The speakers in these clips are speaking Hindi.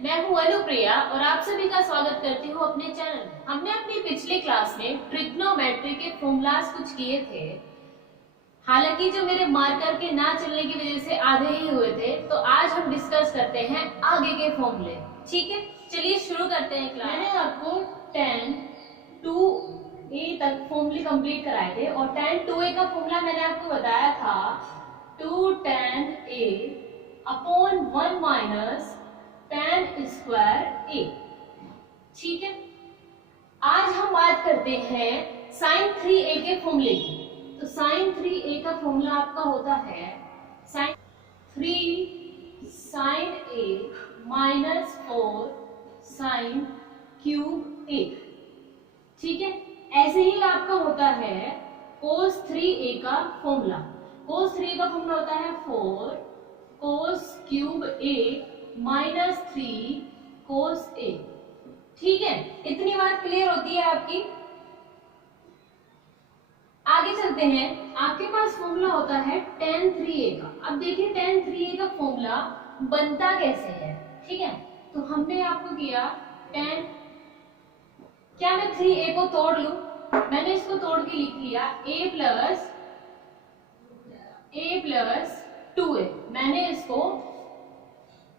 मैं हूं अनुप्रिया और आप सभी का स्वागत करती हूं अपने चैनल में। हमने अपनी पिछली क्लास में ट्रिग्नोमेट्री के फॉर्मूलाज कुछ किए थे, हालांकि जो मेरे मार्कर के ना चलने की वजह से आधे ही हुए थे, तो आज हम डिस्कस करते हैं आगे के फॉर्मूले। ठीक है, चलिए शुरू करते हैं क्लास। मैंने आपको 10 to a तक फॉर्मूले कंप्लीट कराए थे और 10 to a का फॉर्मूला मैंने आपको बताया था 2 tan a upon 1 minus tan square a। ठीक है, आज हम बात करते हैं sin 3a के फॉर्मूले की। तो sin 3a का फॉर्मूला आपका होता है sin 3 sin a minus 4 sin cube a। ठीक है, ऐसे ही आपका होता है cos 3a का फॉर्मूला। cos 3 का फॉर्मूला होता है 4 cos cube a minus 3 cos a। ठीक है, इतनी बात क्लियर होती है आपकी। आगे चलते हैं, आपके पास फॉर्मूला होता है tan 3a का। अब देखिए tan 3a का फॉर्मूला बनता कैसे है। ठीक है, तो हमने आपको किया tan, क्या मैं 3a को तोड़ लूं? मैंने इसको तोड़ के लिख लिया a प्लस 2a। मैंने इसको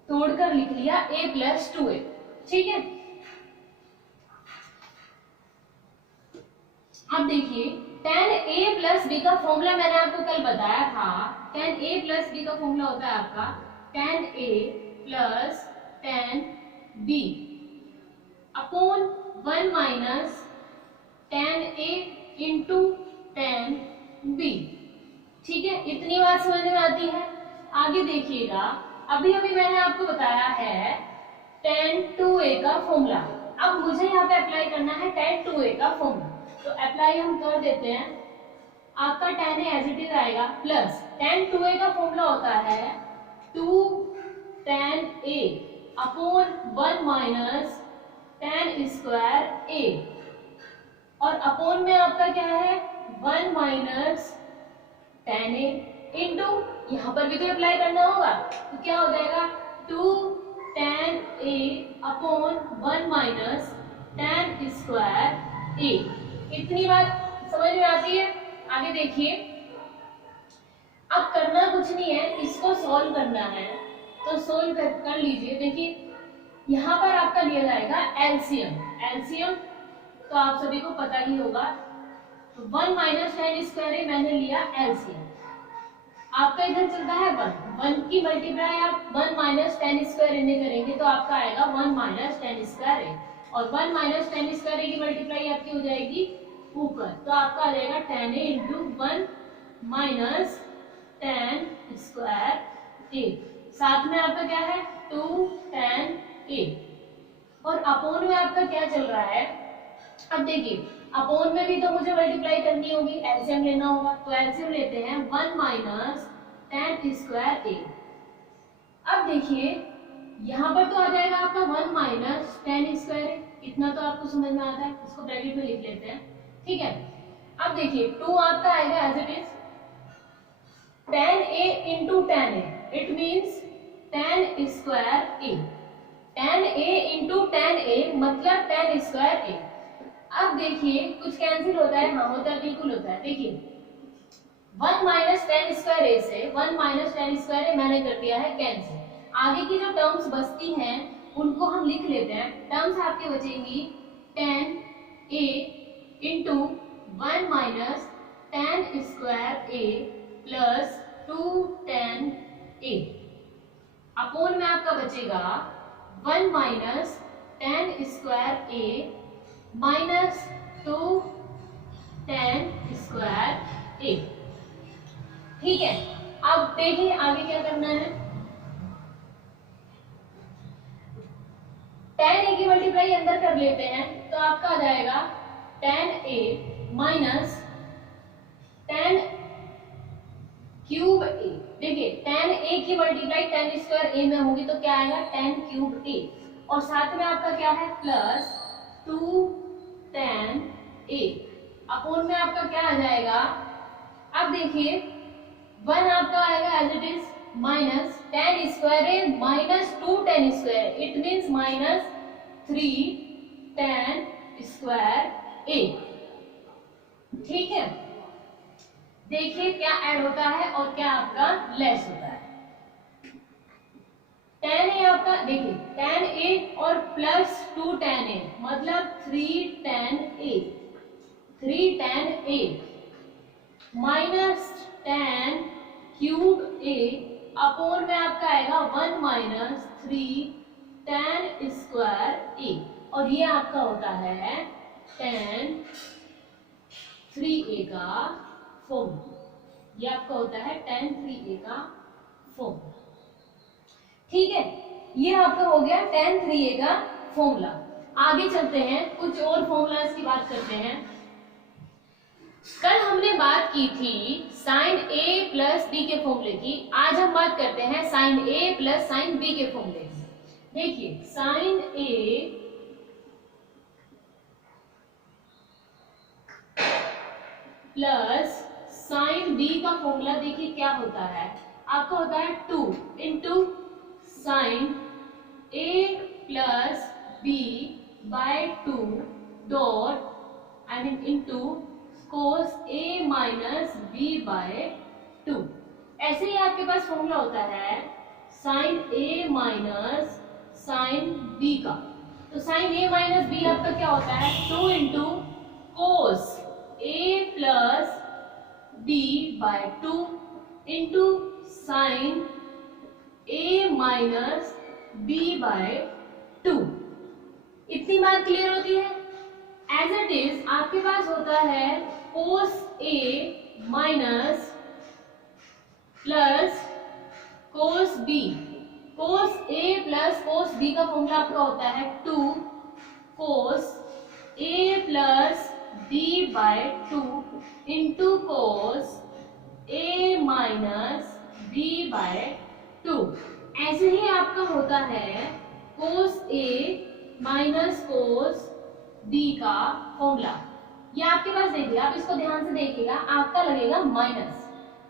तोड़कर लिख लिया a प्लस 2a। ठीक है, अब देखिए tan a प्लस b का फॉर्मूला मैंने आपको कल बताया था। tan a प्लस b का फॉर्मूला होता है आपका tan a plus tan b upon 1 minus tan a into tan b। ठीक है, इतनी बात समझ में आती है। आगे देखिएगा, अभी मैंने आपको बताया है tan 2a का फॉर्मूला। अब मुझे यहाँ पे अप्लाई करना है tan 2a का फॉर्मूला, तो अप्लाई हम कर देते हैं। आपका tan a as it is आएगा प्लस tan 2a का फॉर्मूला होता है 2 tan a upon 1 minus tan square a, और अपॉन में आपका क्या है 1 माइनस tan a इंटू, यहाँ पर भी तो अप्लाई करना होगा, तो क्या हो जाएगा 2 tan a upon 1 minus tan square a। इतनी बात समझ में आती है। आगे देखिए, अब करना कुछ नहीं है, इसको सॉल्व करना है, तो सॉल्व कर लीजिए। देखिए यहाँ पर आपका लिया जाएगा एलसीएम, तो आप सभी को पता ही होगा। तो 1 माइनस tan स्क्वायर a मैंने लिया एलसीएम। आपका इधर चलता है 1 की मल्टीप्लाई आप 1 माइनस tan स्क्वायर a में करेंगे तो आपका आएगा 1 माइनस tan स्क्वायर a, और 1 माइनस tan स्क्वायर a की मल्टीप्लाई आपकी हो जाएगी ऊपर, तो आपका आ जाएगा tan a into 1 minus tan square a। साथ में आपका क्या है 2 tan a, और अपॉन में आपका क्या चल रहा है। अब देखिए, अपॉन में भी तो मुझे मल्टीप्लाई करनी होगी, एलसीएम लेना होगा, तो एलसीएम लेते हैं 1 माइनस tan स्क्वायर a। अब देखिए यहाँ पर तो आ जाएगा आपका 1 माइनस tan स्क्वायर a, इतना तो आपको समझ में आता है, इसको ब्रैकेट में लिख लेते हैं। ठीक है, अब देखिए 2 आपका आएगा as it is tan a into tan a, it means tan square a। tan a into tan a मतलब tan स्क्वायर a। अब देखिए कुछ कैंसिल होता है, हाँ होता है, बिल्कुल होता है। देखिए 1 माइनस tan स्क्वायर a से 1 माइनस tan स्क्वायर a मैंने कर दिया है कैंसिल। आगे की जो टर्म्स बचती हैं उनको हम लिख लेते हैं। टर्म्स आपके बचेंगी tan a into 1 minus tan square a plus 2 tan a, upon में आपका बचेगा 1 minus tan square a minus 2 tan square a। ठीक है, अब देखिए आगे क्या करना है। tan a की मल्टीप्लाई अंदर कर लेते हैं, तो आपका आ जाएगा tan a minus tan cube a। देखिए tan a की मल्टीप्लाई tan स्क्वायर a में होगी तो क्या आएगा tan क्यूब a, और साथ में आपका क्या है प्लस 2 tan a, अपॉन में आपका क्या आ जाएगा। अब देखिए 1 आपका आएगा as it is minus tan square a minus 2 tan tan square, it means minus 3 tan square a। ठीक है, देखिए क्या ऐड होता है और क्या आपका लेस होता है। tan a आपका देखिए tan a और प्लस 2 tan a मतलब 3 tan a, 3 tan a minus tan cube a upon में आपका आएगा 1 माइनस 3 tan स्क्वायर a, और ये आपका होता है tan 3a का फॉर्मूला। ये आपका होता है tan 3a का फॉर्मूला। ठीक है, ये आपका हो गया tan 3a का फॉर्मूला। आगे चलते हैं, कुछ और फॉर्मूलाज की बात करते हैं। कल हमने बात की थी साइन a प्लस बी के फॉर्मूले की, आज हम बात करते हैं sine a plus sine b के फॉर्मूले की। देखिए sine a plus sine b का फॉर्मूला देखिए क्या होता है, आपका होता है 2 into sine a plus b by 2 dot I mean into cos a minus b by 2। ऐसे ही आपके पास फॉर्मूला होता है sine a minus sine b का। तो साइन a माइनस b आपका क्या होता है 2 into cos a plus b by 2 into sine a minus b by 2। इतनी बात क्लियर होती है। एज इट इज आपके पास होता है cos a minus plus cos b। Cos a plus cos b का फॉर्मूला आपका होता है 2 cos a plus b by 2 into cos a minus b by 2। ऐसे ही आपका होता है cos a minus cos b का फॉर्मूला। ये आपके पास देखिए, आप इसको ध्यान से देखिएगा, आपका लगेगा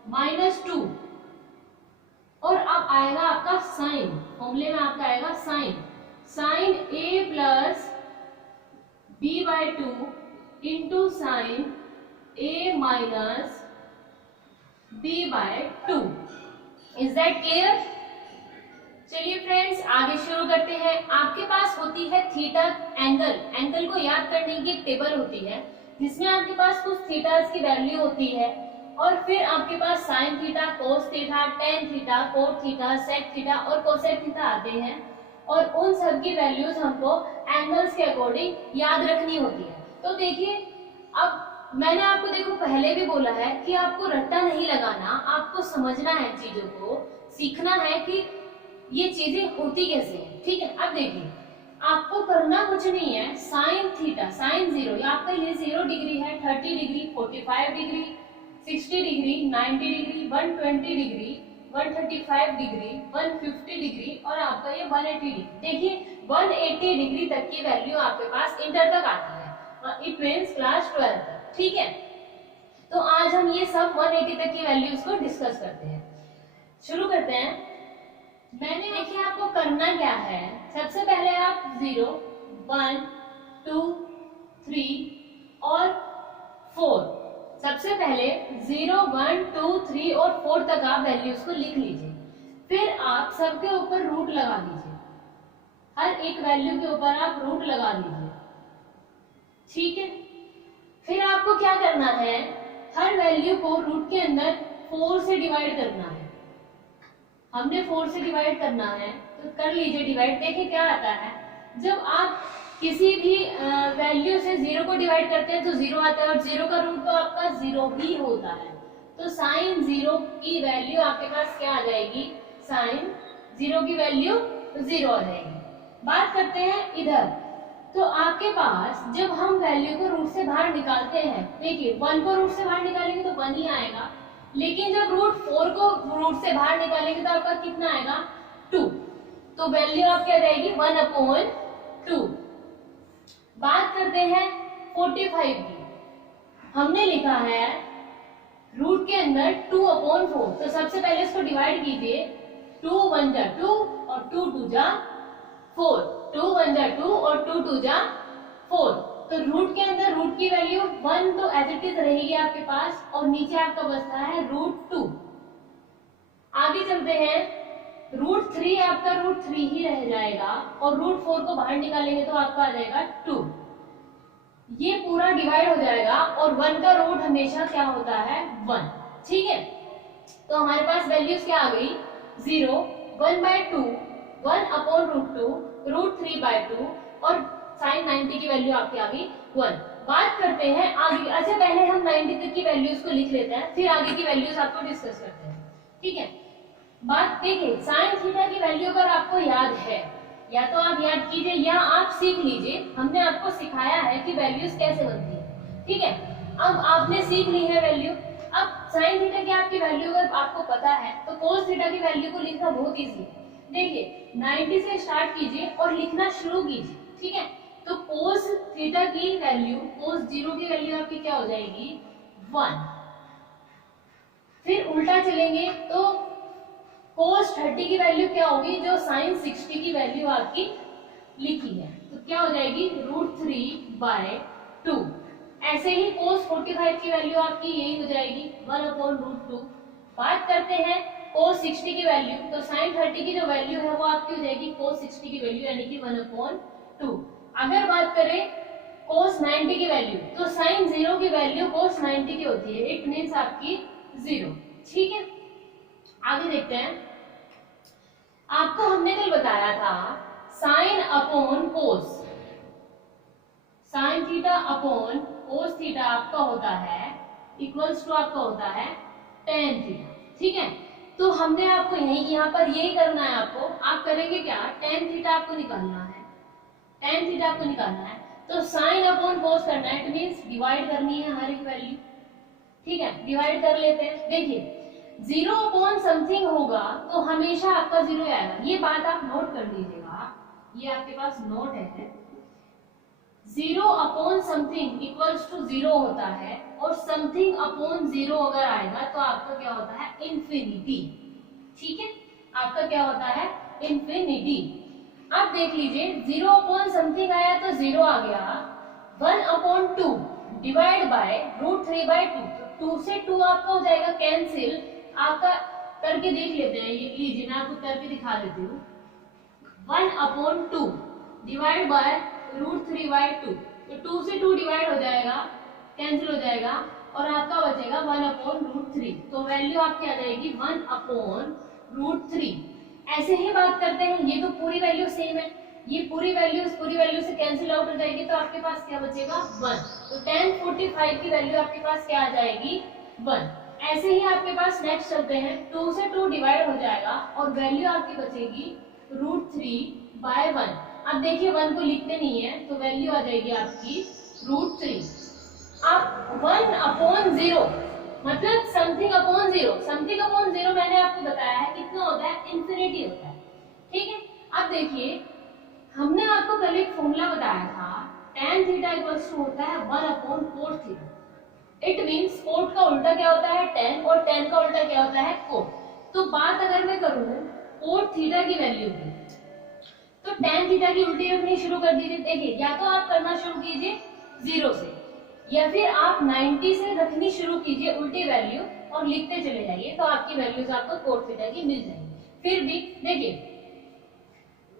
माइनस 2 और अब आएगा आपका साइन, फॉर्मूले में आपका आएगा sine a plus b by 2 into sine a minus b by 2। Is that clear? चलिए फ्रेंड्स आगे शुरू करते हैं। आपके पास होती है थीटा एंगल को याद करने की एक टेबल होती है जिसमें आपके पास कुछ थीटास की वैल्यू होती है, और फिर आपके पास sine theta, cos theta, tan theta, cot theta, sec theta और कोसेक थीटा आते हैं, और उन सब की वैल्यूज हमको एंगल्स के अकॉर्डिंग याद रखनी होती है। तो देखिए, अब मैंने आपको देखो पहले भी बोला है कि आपको रट्टा नहीं लगाना, आपको समझना है, चीजों को सीखना है कि ये चीजें होती कैसे हैं। ठीक है, अब देखिए आपको करना कुछ नहीं है, साइन थीटा साइन 0, ये आपका ये 0 डिग्री है, 30 degree, 45 degree, 60 degree, 90 degree, 120 degree, 135 degree, 150 degree और आपका ये 180 डिग्री। देखिए 180 डिग्री तक की वैल्यू आपके पास इंटर तक आती है, इट मींस क्लास 12 तक। ठीक है, तो आज हम ये सब 180 तक की वैल्यूज को डिस्कस करते हैं। शुरू करते हैं। मैंने देखिए आपको करना क्या है, सबसे पहले आप 0, 1, 2, 3 और 4, सबसे पहले 0, 1, 2, 3 और 4 तक आप वैल्यूज को लिख लीजिए। फिर आप सबके ऊपर रूट लगा दीजिए, हर एक वैल्यू के ऊपर आप रूट लगा दीजिए। ठीक है, फिर आपको क्या करना है, हर वैल्यू को रूट के अंदर 4 से डिवाइड करना है। हमने 4 से डिवाइड करना है तो कर लीजिए डिवाइड। देखिए क्या आता है, जब आप किसी भी वैल्यू से 0 को डिवाइड करते हैं तो 0 आता है, और 0 का रूट तो आपका 0 ही होता है। तो साइन 0 की वैल्यू आपके पास क्या आ जाएगी, साइन 0 की वैल्यू 0 आ जाएगी। बात करते हैं इधर, तो आपके पास जब हम वैल्यू को रूट से बाहर निकालते हैं, देखिए 1 को रूट से बाहर निकालेंगे तो 1 ही आएगा, लेकिन जब रूट 4 को रूट से बाहर निकालेंगे तो आपका कितना आएगा 2, तो वैल्यू आप क्या रहेगी 1/2। बात करते हैं 45 की, हमने लिखा है रूट के अंदर 2/4, तो सबसे पहले इसको डिवाइड कीजिए, 2 1 जा 2 और 2 2 जा 4, 2 1 जा 2 और 2 2 जा 4। तो रूट के अंदर रूट की वैल्यू 1 तो एज इट इज रहेगी आपके पास और नीचे आपका बचता है √2। आगे चलते हैं, √3 आपका √3 ही रह जाएगा और √4 को बाहर निकालेंगे तो आपका आ जाएगा 2। ये पूरा डिवाइड हो जाएगा और 1 का रूट हमेशा क्या होता है 1। ठीक है, तो हमारे पास वैल्यूज क्या आ गई 0, 1/2, 1/√2, √3/2 और sin 90 की वैल्यू आपकी आ गई 1। बात करते हैं आगे। अच्छा, पहले हम 90 तक की वैल्यूज को लिख लेते हैं, फिर आगे की वैल्यूज आपको डिस्कस करते हैं। ठीक है, बात देखिए, साइन थीटा की वैल्यू अगर आपको याद है, या तो आप याद कीजिए या आप सीख लीजिए। हमने आपको सिखाया है कि वैल्यूज कैसे बनती है। ठीक है, अब आपने सीख ली है वैल्यू। अब साइन थीटा की आपकी वैल्यू अगर आपको पता है तो कोस थीटा की वैल्यू को लिखना बहुत इजी है। देखिए, 90 से स्टार्ट कीजिए और लिखना शुरू कीजिए। ठीक है, तो कोस थीटा की वैल्यू, कोस 0 की वैल्यू आपकी क्या हो जाएगी 1। फिर उल्टा चलेंगे तो कोस 30 की वैल्यू क्या होगी, जो साइन 60 की वैल्यू आपकी लिखी है, तो क्या हो जाएगी √3/2। ऐसे ही कोस 45 की वैल्यू आपकी यही हो जाएगी 1/√2। बात करते हैं कोस 60 की वैल्यू, तो साइन 30 की जो वैल्यू है वो आपकी हो जाएगी कोस 60 की वैल्यू यानी कि 1/2। अगर बात करें कोस 90 की वैल्यू, तो साइन 0 की वैल्यू कोस 90 की होती है, इट मींस आपकी 0। ठीक है, आगे देखते हैं। आपको हमने कल बताया था साइन अपॉन कोस, sine theta upon cos theta आपका होता है इक्वल्स टू आपका होता है टेन थीटा। ठीक है, तो हमने आपको यहाँ पर यही करना है। आपको आप करेंगे क्या, टेन थीटा आपको निकालना है, टेन थीटा आपको निकालना है, तो साइन अपॉन कोस करना है, इट मींस डिवाइड करनी है हर एक वैल्यू। ठीक है, डिवाइड कर लेते हैं। देखिए, 0 अपॉन समथिंग होगा तो हमेशा आपका 0 आएगा, ये बात आप नोट कर लीजिएगा, ये आपके पास नोट है। 0 अपॉन समथिंग इक्वल्स टू 0 होता है और समथिंग अपॉन 0 अगर आएगा तो आपका क्या होता है इंफिनिटी। ठीक है, आपका क्या होता है इंफिनिटी। अब देख लीजिए, 0 अपॉन समथिंग आया तो 0 आ गया, 1/2 डिवाइड बाय √3/2, 2 से 2 आपका हो जाएगा कैंसिल। आपका करके देख लेते हैं, ये लीजिए मैं आपको करके दिखा देती हूँ। 1/2 डिवाइड बाय √3/2, तो 2 से 2 डिवाइड हो जाएगा, कैंसिल हो जाएगा और आपका बचेगा 1/√3। तो वैल्यू आपकी आ जाएगी 1/√3। ऐसे ही बात करते हैं, ये तो पूरी वैल्यू सेम है, ये पूरी वैल्यू से कैंसिल आउट हो जाएगी तो आपके पास क्या बचेगा 1। तो tan 45 की वैल्यू आपके पास क्या आ जाएगी 1। ऐसे ही आपके पास नेक्स्ट चलते हैं, 2 से 2 डिवाइड हो जाएगा और वैल्यू आपकी बचेगी √3/1। अब देखिए 1 को लिखते नहीं है तो वैल्यू आ जाएगी आपकी √3। अब 1/0 मतलब समथिंग अपॉन 0, समथिंग अपॉन 0 मैंने आपको बताया है कितना होता है इंफिनिटी होता है। ठीक है, अब देखिए हमने आपको कल एक फॉर्मूला बताया था, tan थीटा इक्वल्स टू होता है 1/cos theta. It means coat का उल्टा क्या होता है tan और tan का उल्टा क्या होता है कोट। तो बात अगर मैं करूं कोट थीटा की वैल्यू की, तो tan थीटा की उल्टी रखनी शुरू कर दीजिए। देखिए, या तो आप करना शुरू कीजिए 0 से या फिर आप 90 से रखनी शुरू कीजिए उल्टी वैल्यू और लिखते चले जाइए, तो आपकी वैल्यूज आपको कोट थीटा की मिल जाएगी। फिर भी देखिए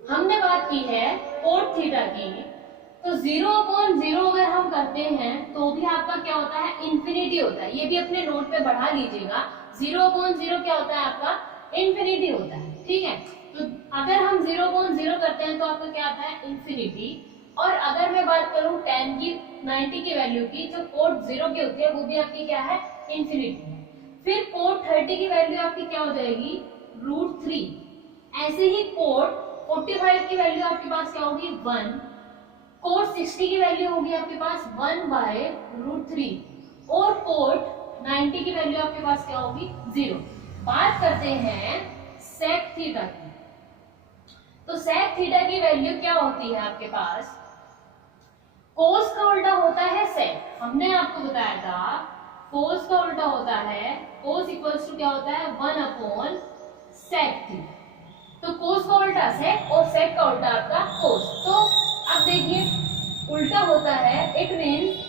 हमने बात की है कोट थीटा की, तो 0/0 अगर हम करते हैं तो भी आपका क्या होता है इंफिनिटी होता है। ये भी अपने नोट पे बढ़ा लीजिएगा, 0/0 क्या होता है आपका इंफिनिटी होता है। ठीक है, तो अगर हम 0/0 करते हैं तो आपका क्या आता है इंफिनिटी। और अगर मैं बात करूं tan की 90 की वैल्यू की, जो कोट 0 की होती है वो भी आपकी क्या है इंफिनिटी। फिर कोट 30 की वैल्यू आपकी क्या हो जाएगी √3। ऐसे ही कोट 45 की वैल्यू आपके पास क्या होगी 1। कोट 60 की वैल्यू होगी आपके पास 1/√3 और कोट 90 की वैल्यू आपके पास क्या होगी 0। बात करते हैं सेक थीटा की, तो सेक थीटा की वैल्यू क्या होती है आपके पास, कोस का उल्टा होता है सेक। हमने आपको बताया था कोस का उल्टा होता है, कोस इक्वल्स टू क्या होता है 1/sec थीटा। तो कोस का उल्टा सेक और सेक का उल्टा आपका कोस। तो अब देखिए उल्टा होता है, इट मीन्स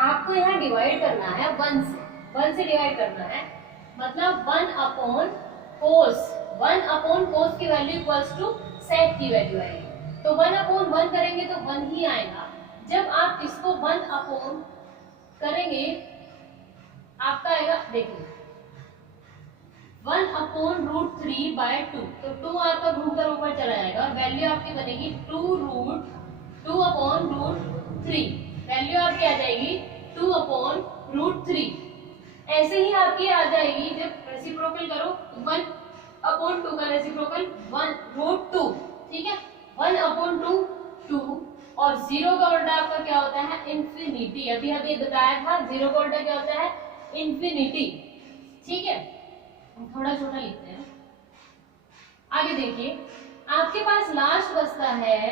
आपको यहाँ डिवाइड करना है 1 से डिवाइड करना है, मतलब 1/कोस की वैल्यू इक्वल्स टू सेक की वैल्यू आएगी। तो 1/1 करेंगे तो 1 ही आएगा। जब आप इसको 1 करेंगे आपका आएगा, देखिए 1/√3/2, तो 2 आपका रूट कर ऊपर चला जाएगा और वैल्यू आपकी बनेगी 2/√3। वैल्यू आपकी आ जाएगी 2/√3। ऐसे ही आपकी आ जाएगी जब रेसिप्रोकल करो 1/2 का रेसिप्रोकल 1√2, ठीक है 1/2 और 0 का उल्टा आपका क्या होता है इंफिनिटी। अभी अभी बताया था 0 का उल्टा क्या होता है इंफिनिटी, ठीक है। हम थोड़ा छोटा लिखते हैं। आगे देखिए आपके पास लास्ट बचता है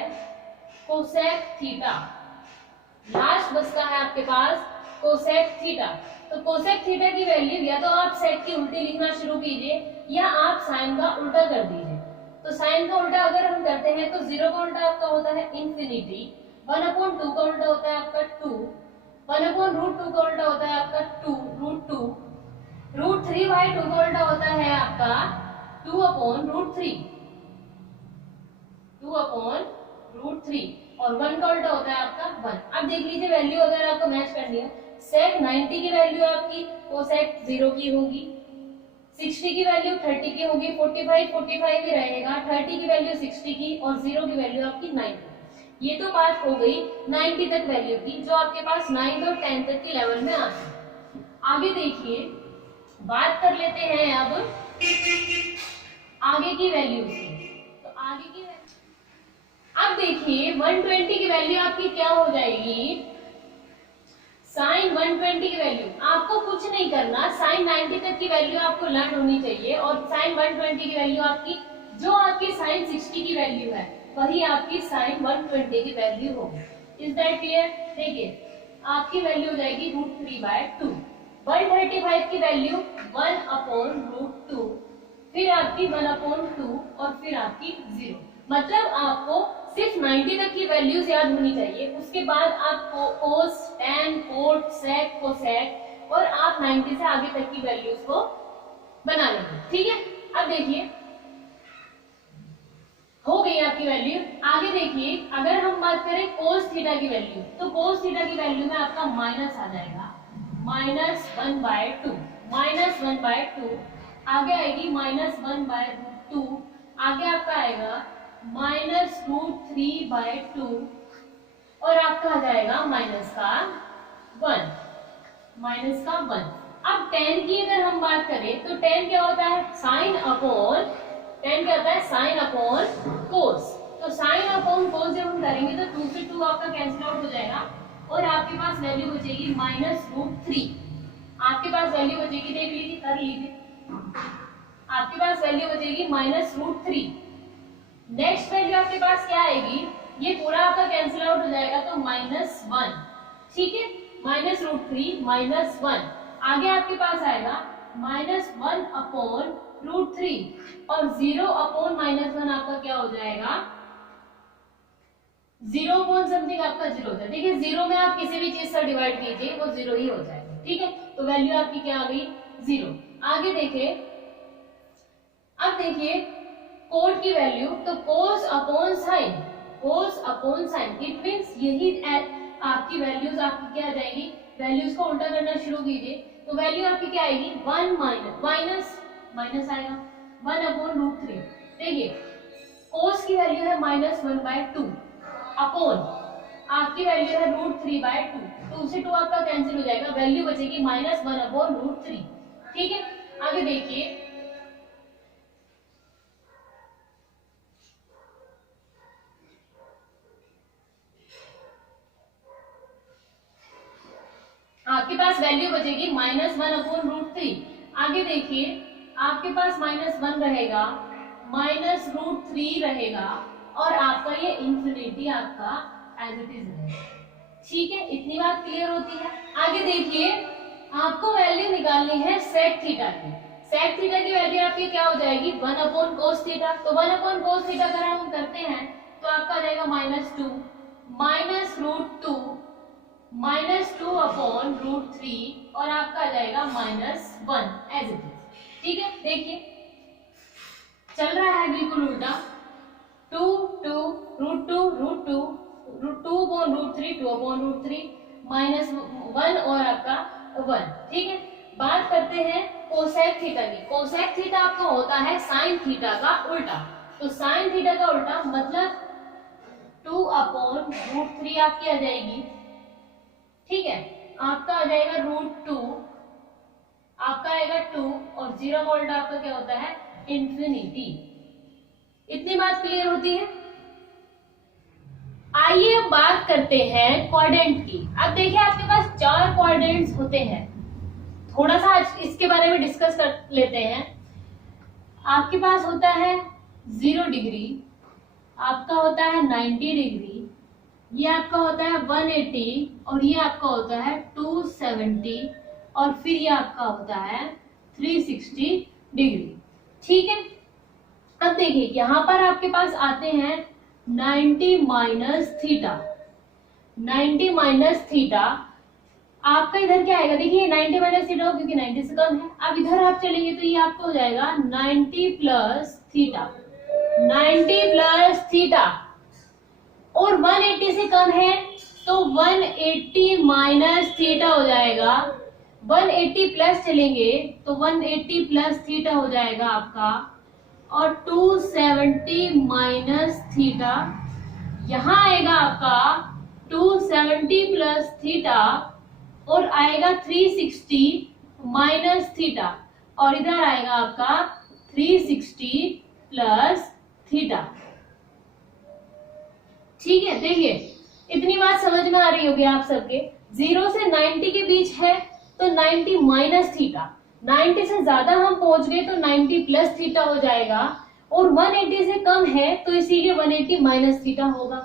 कोसेक थीटा। लास्ट बचता है आपके पास कोसेक थीटा। तो कोसेक थीटा की वैल्यू या तो आप सेक की उल्टी लिखना शुरू कीजिए या आप साइन का उल्टा कर दीजिए। तो साइन का उल्टा अगर हम करते हैं तो 0 का उल्टा आपका होता है इंफिनिटी, 1/2 का उल्टा होता है आपका 2, 1/√2 का उल्टा होता है आपका 2√2, √3/2 का उल्टा होता है आपका 2/√3, 2/√3 और 1 का उल्टा होता है आपका 1। अब देख लीजिए वैल्यू अगर आपको मैच करनी है, सेक 90 की वैल्यू आपकी कोसेक 0 की होगी, 60 की वैल्यू 30 की होगी, 45 ही रहेगा, 30 की वैल्यू 60 की और 0 की वैल्यू आपकी 90। ये तो बात हो गई 90 तक वैल्यू की जो आपके पास 9 और 10 तक की लेवल में आती है। आगे देखिए बात कर लेते हैं अब आगे की वैल्यू की। तो आगे की अब देखिए 120 की वैल्यू आपकी क्या हो जाएगी, साइन 120 की वैल्यू आपको कुछ नहीं करना, साइन 90 तक की वैल्यू आपको लर्न होनी चाहिए और साइन 120 की वैल्यू आपकी जो आपकी साइन 60 की वैल्यू है वही आपकी साइन 120 की वैल्यू होगी। Is that clear? देखिए आपकी वैल्यू हो जाएगी √3/2, 135 की वैल्यू 1/√2, फिर आपकी 1/2 और फिर आपकी 0। मतलब आपको सिर्फ 90 तक की वैल्यूज याद होनी चाहिए, उसके बाद आपको कोस, टैन, कोट, सेक, कोसेक और आप 90 से आगे तक की वैल्यूज को बना लेंगे, ठीक है। अब देखिए हो गई आपकी वैल्यू। आगे देखिए अगर हम बात करें कोस थीटा की वैल्यू, तो कोस थीटा की वैल्यू में आपका माइनस आ जाएगा, -1/2, -1/2 आगे आएगी -1/2, आगे आपका आएगा -√3/2 और आपका आ जाएगा माइनस का 1। अब tan की अगर हम बात करें तो tan क्या होता है साइन अपॉन कोस। तो साइन अपॉन कोस जब हम करेंगे तो 2 से 2 आपका कैंसिल आउट हो जाएगा और आपके पास वैल्यू बचेगी -√3। आपके पास वैल्यू बचेगी, देख लीजिए कर लीजिए, आपके पास वैल्यू बचेगी -√3। नेक्स्ट वैल्यू आपके पास क्या आएगी, ये पूरा आपका कैंसिल आउट हो जाएगा तो -1, ठीक है, -√3 -1 आगे आपके पास आएगा -1/√3 और 0/-1 आपका क्या हो जाएगा 0 समथिंग आपका 0 हो जाएगा। देखिए 0 में आप किसी भी चीज से डिवाइड कीजिए वो 0 ही हो जाएगा, ठीक है। तो वैल्यू आपकी क्या आ गई 0। आगे देखिए अब देखिए कोट की वैल्यू, तो कोस अपॉन साइन इट मींस यही आपकी वैल्यूज आपकी क्या आ जाएगी, वैल्यूज को उल्टा करना शुरू कीजिए तो वैल्यू आपकी क्या आएगी 1 माइनस आएगा 1/√3। देखिए कोस की वैल्यू है -1/2 अपॉन आपकी वैल्यू है √3/2, 2 से 2 आपका कैंसिल हो जाएगा, वैल्यू बचेगी -1/√3, ठीक है। आगे देखिए आपके पास वैल्यू बचेगी -1/√3। आगे देखिए आपके पास -1 रहेगा, -√3 रहेगा और आपका ये इंफिनिटी आपका एज इट इज रहेगा, ठीक है। इतनी बात क्लियर होती है। आगे देखिए आपको वैल्यू निकालनी है सेक थीटा की। सेक थीटा की वैल्यू आपकी क्या हो जाएगी 1/cos थीटा। तो 1/cos थीटा अगर हम करते जाएगा -2 -√2 अपॉन √3 और आपका आ जाएगा -1 एज इट इज। ठीक है, देखिए चल रहा है बिल्कुल उल्टा। 2 2 √2 √2 2 अपॉन √3 2 अपॉन √3 -1 और आपका 1। ठीक है, बात करते हैं कोसेक थीटा की। कोसेक थीटा आपका होता है साइन थीटा का उल्टा। तो साइन थीटा का उल्टा मतलब 2 अपॉन √3 आपकी आ जाएगी। ठीक है, आपका आ जाएगा √2, आपका आएगा 2 और 0 का उल्टा आपका क्या होता है इंफिनिटी। इतनी बात क्लियर होती है। आइए अब बात करते हैं क्वाड्रेंट की। अब देखिए आपके पास 4 क्वाड्रेंट्स होते हैं, थोड़ा सा आज इसके बारे में डिस्कस कर लेते हैं। आपके पास होता है 0 डिग्री, आपका होता है 90 डिग्री, ये आपका होता है 180 और ये आपका होता है 270 और फिर ये आपका होता है 360 डिग्री। ठीक है, अब देखिए यहां पर आपके पास आते हैं 90 माइनस थीटा। 90 माइनस थीटा आपका इधर क्या आएगा, देखिए 90 माइनस थीटा क्योंकि 90 से कम है। अब इधर आप चलेंगे तो ये आपको हो जाएगा 90 प्लस थीटा, 90 प्लस थीटा और 180 से कम है तो 180 माइनस थीटा हो जाएगा। 180 प्लस चलेंगे तो 180 प्लस थीटा हो जाएगा आपका और 270 माइनस थीटा यहां आएगा आपका 270 प्लस थीटा और आएगा 360 माइनस थीटा और इधर आएगा आपका 360 प्लस थीटा। ठीक है, देखिए इतनी बात समझ में आ रही होगी आप सबके। 0 से 90 के बीच है तो 90 माइनस थीटा, 90 से ज्यादा हम पहुंच गए तो 90 प्लस थीटा हो जाएगा और 180 से कम है तो इसीलिए 180 माइनस थीटा होगा।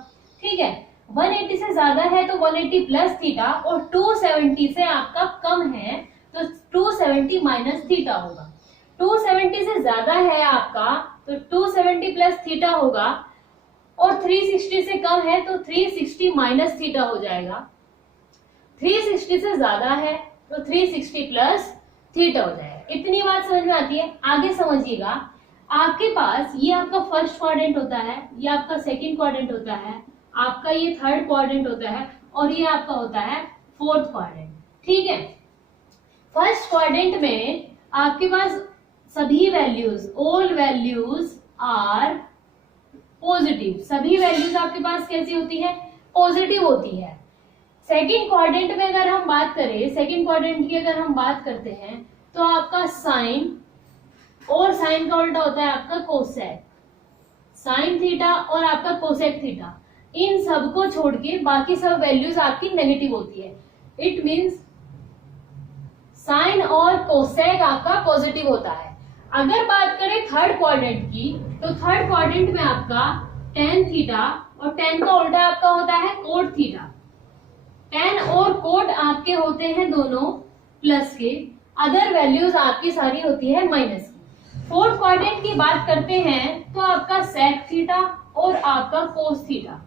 ठीक है, 180 से ज्यादा है तो 180 प्लस थीटा और 270 से आपका कम है तो 270 माइनस थीटा होगा। 270 से ज्यादा है आपका तो 270 प्लस थीटा होगा और 360 से कम है तो 360 माइनस थीटा हो जाएगा। 360 से ज्यादा है तो 360 प्लस थीटा हो जाएगा। इतनी बात समझ में आती है। आगे समझिएगा, आपके पास ये आपका फर्स्ट क्वाड्रेंट होता है, ये आपका सेकंड क्वाड्रेंट होता है, आपका ये थर्ड क्वाड्रेंट होता है और ये आपका होता है फोर्थ क्वाड्रेंट। ठीक है, फर्स्ट क्वाड्रेंट में आपके पास सभी values, all values are positive, सभी वैल्यूज आपके पास कैसी होती है पॉजिटिव होती है। सेकंड क्वाड्रेंट में अगर हम बात करें, सेकंड क्वाड्रेंट की अगर हम बात करते हैं तो आपका साइन और साइन का उल्टा होता है आपका कोसेक, साइन थीटा और आपका कोसेक थीटा, इन सब को छोड़ के बाकी सब वैल्यूज आपकी नेगेटिव होती है। इट मींस साइन और कोसेक आपका पॉजिटिव होता है। अगर बात करें थर्ड क्वाड्रेंट की तो थर्ड क्वाड्रेंट में आपका टेन थीटा और टेन का उल्टा आपका होता है कोट थीटा। टेन और कोट आपके होते हैं दोनों प्लस के, अदर वैल्यूज आपकी सारी होती है माइनस की। फोर्थ क्वाड्रेंट की बात करते हैं तो आपका सेक थीटा और आपका कोस थीटा,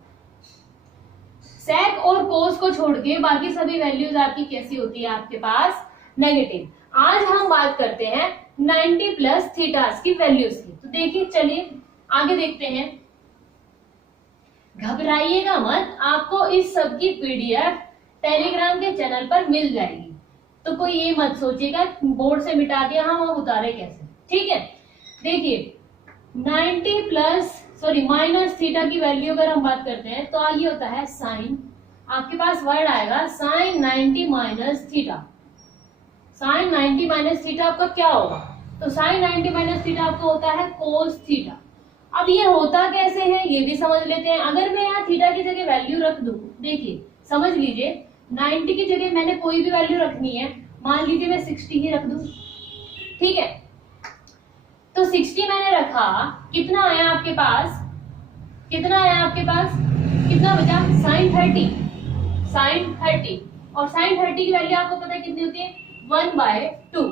सेक और कोस को छोड़ के बाकी सभी वैल्यूज आपकी कैसी होती है आपके पास नेगेटिव। आज हम बात करते हैं 90 प्लस थीटास की वैल्यूज की। तो देखिए चलिए आगे देखते हैं। घबराइएगा मत, आपको इस सब की पीडीएफ टेलीग्राम के चैनल पर मिल जाएगी, तो कोई ये मत सोचिएगा बोर्ड से मिटा दिया हम अब उतारे कैसे। ठीक है, देखिए 90 प्लस माइनस थीटा की वैल्यू अगर हम बात करते हैं तो आगे होता है साइन, आपके पास वर्ड आएगा sine 90 minus theta. Sine 90 minus theta आपका क्या होगा, तो साइन 90 माइनस थीटा आपका होता है कोस थीटा। अब ये होता कैसे है ये भी समझ लेते हैं। अगर मैं यहाँ थीटा की जगह वैल्यू रख दूं, देखिए समझ लीजिए 90 की जगह मैंने कोई भी वैल्यू रखनी है, मान लीजिए मैं 60 ही रख दूं। ठीक है, तो 60 मैंने रखा, कितना आया आपके पास, कितना आया आपके पास, कितना बचा साइन 30, साइन 30 और साइन 30 की वैल्यू आपको पता है कितनी होती है 1/2,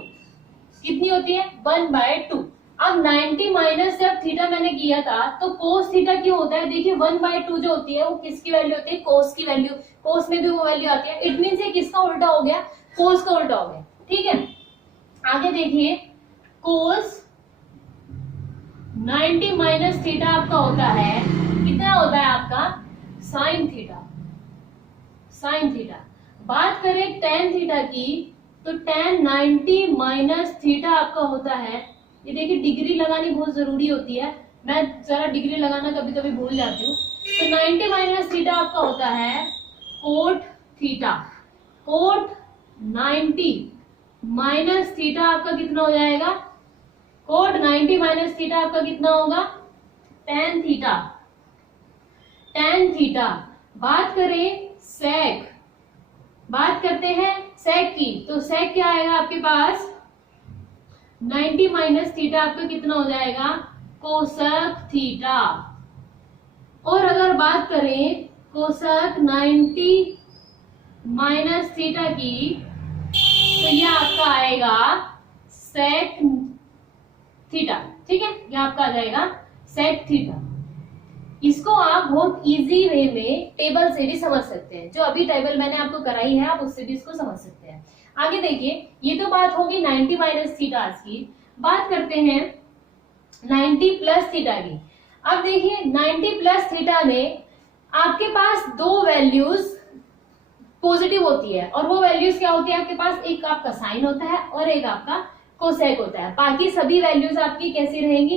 कितनी होती है 1/2। अब 90 माइनस जब थीटा मैंने किया था तो कोस थीटा क्यों होता है, देखिए 1/2 जो होती है वो किसकी वैल्यू होती है, कोस की वैल्यू, कोस में भी वो वैल्यू आती है, इट मीन्स ये किसका उल्टा हो गया, कोस का उल्टा हो गया। ठीक है, आगे देखिए कोस 90 माइनस थीटा आपका होता है, कितना होता है आपका, साइन थीटा, साइन थीटा। बात करें टेन थीटा की तो टेन 90 माइनस थीटा आपका होता है, ये देखिए डिग्री लगानी बहुत जरूरी होती है, मैं जरा डिग्री लगाना कभी कभी भूल जाती हूँ। तो 90 माइनस थीटा आपका होता है cot theta, cot 90 minus theta आपका कितना हो जाएगा, कोट 90 माइनस थीटा आपका कितना होगा, टेन थीटा, टेन थीटा। बात करें सेक, बात करते हैं सेक की, तो सेक क्या आएगा आपके पास, 90 माइनस थीटा आपका कितना हो जाएगा, कोसक थीटा। और अगर बात करें कोसक 90 माइनस थीटा की तो ये आपका आएगा सेक थीटा। ठीक है, ये आपका आ जाएगा सेक थीटा। इसको आप बहुत इजी वे में टेबल से भी समझ सकते हैं, जो अभी टेबल मैंने आपको कराई है आप उससे भी इसको समझ सकते हैं। आगे देखिए, ये तो बात होगी 90 माइनस थीटा की। बात करते हैं 90 प्लस थीटा की। अब देखिए 90 प्लस थीटा में आपके पास दो वैल्यूज पॉजिटिव होती है, और वो वैल्यूज क्या होती है आपके पास, एक आपका साइन होता है और एक आपका कोसेक होता है। बाकी सभी वैल्यूज आपकी कैसी रहेंगी,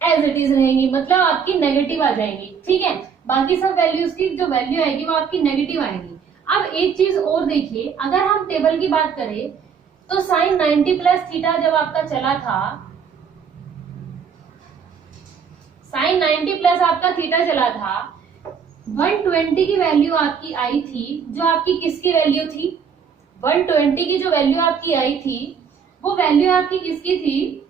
एज इट इज रहेंगी, मतलब आपकी नेगेटिव आ जाएंगी। ठीक है, बाकी सब वैल्यूज की जो वैल्यू आएगी वो आपकी नेगेटिव आएगी। अब एक चीज और देखिए, अगर हम टेबल की बात करें तो साइन 90 प्लस थीटा जब आपका चला था, साइन 90 प्लस आपका थीटा चला था, 120 की वैल्यू आपकी आई थी, जो आपकी किसकी वैल्यू थी, 120 की जो वैल्यू आपकी आई थी वो वैल्यू आपकी किसकी थी,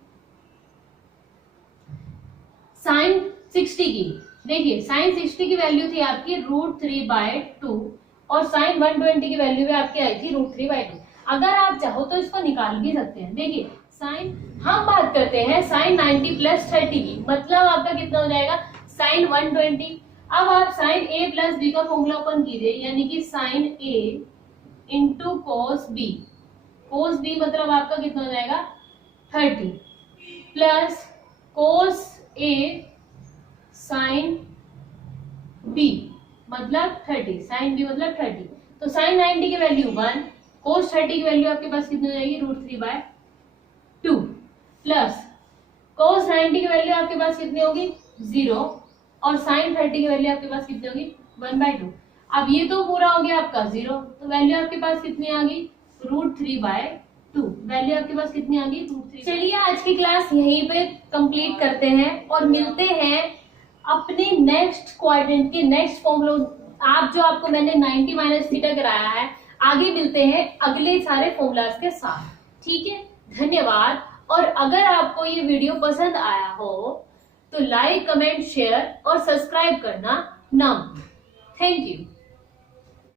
साइन 60 की। देखिए साइन 60 की वैल्यू थी आपकी √3/2 और साइन 120 की वैल्यू भी आपकी आई थी √3/2। अगर आप चाहो तो इसको निकाल भी सकते हैं। देखिए साइन, हम बात करते हैं साइन 90 प्लस 30 की, मतलब आपका कितना हो जाएगा, साइन 120। अब आप साइन a प्लस बी का फॉर्मूला ओपन कीजिए, यानी कि sine a into cos B, cos B मतलब आपका कितना हो जाएगा 30 plus cos a sine b मतलब 30, साइन b मतलब 30। तो साइन 90 की वैल्यू 1, कोस 30 की वैल्यू आपके पास कितनी हो जाएगी √3/2 प्लस कोस 90 की वैल्यू आपके पास कितनी होगी 0 और साइन 30 की वैल्यू आपके पास कितनी होगी 1/2। अब ये तो पूरा हो गया आपका 0, तो वैल्यू आपके पास कितनी आ गई √3/2, वैल्यू आपके पास कितनी आ गई √3। चलिए आज की क्लास यहीं पे कंप्लीट करते हैं और मिलते हैं अपने नेक्स्ट क्वाड्रेंट के नेक्स्ट फॉर्मूला। आप जो आपको मैंने 90 माइनस थीटा कराया है, आगे मिलते हैं अगले सारे फॉर्मूलाज के साथ। ठीक है, धन्यवाद। और अगर आपको ये वीडियो पसंद आया हो तो लाइक, कमेंट, शेयर और सब्सक्राइब करना ना भूलें। Thank you.